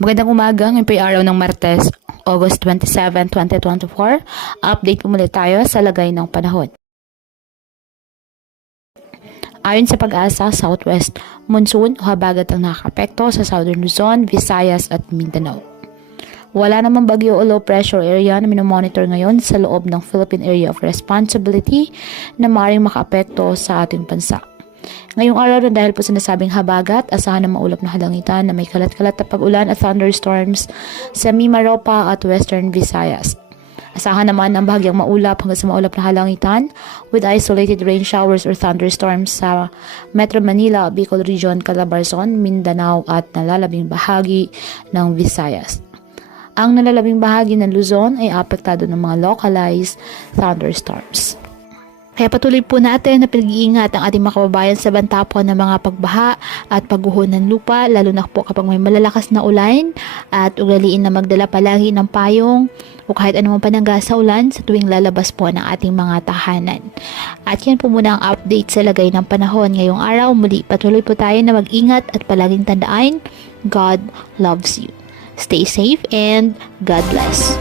Magandang umaga, ngayon po ay araw ng Martes, August 27, 2024. Update po muli tayo sa lagay ng panahon. Ayon sa Pag-asa, Southwest monsoon o habagat ang nakakapekto sa Southern Luzon, Visayas at Mindanao. Wala namang bagyo o low pressure area na minomonitor ngayon sa loob ng Philippine Area of Responsibility na maaaring makaapekto sa ating bansa. Ngayong araw na dahil po sa nasabing habagat, asahan ng maulap na halangitan na may kalat-kalat na pag-ulan at thunderstorms sa Mimaropa at Western Visayas. Asahan naman ang bahagyang maulap hanggang sa maulap na halangitan with isolated rain showers or thunderstorms sa Metro Manila, Bicol Region, Calabarzon, Mindanao at nalalabing bahagi ng Visayas. Ang nalalabing bahagi ng Luzon ay apektado ng mga localized thunderstorms. Kaya patuloy po natin na pinag-iingat ang ating mga kababayan sa banta po ng mga pagbaha at pagguho ng lupa, lalo na po kapag may malalakas na ulan, at ugaliin na magdala palagi ng payong o kahit anumang panangga sa ulan sa tuwing lalabas po ng ating mga tahanan. At yan po muna ang update sa lagay ng panahon ngayong araw. Muli patuloy po tayo na mag-ingat at palaging tandaan, God loves you. Stay safe and God bless.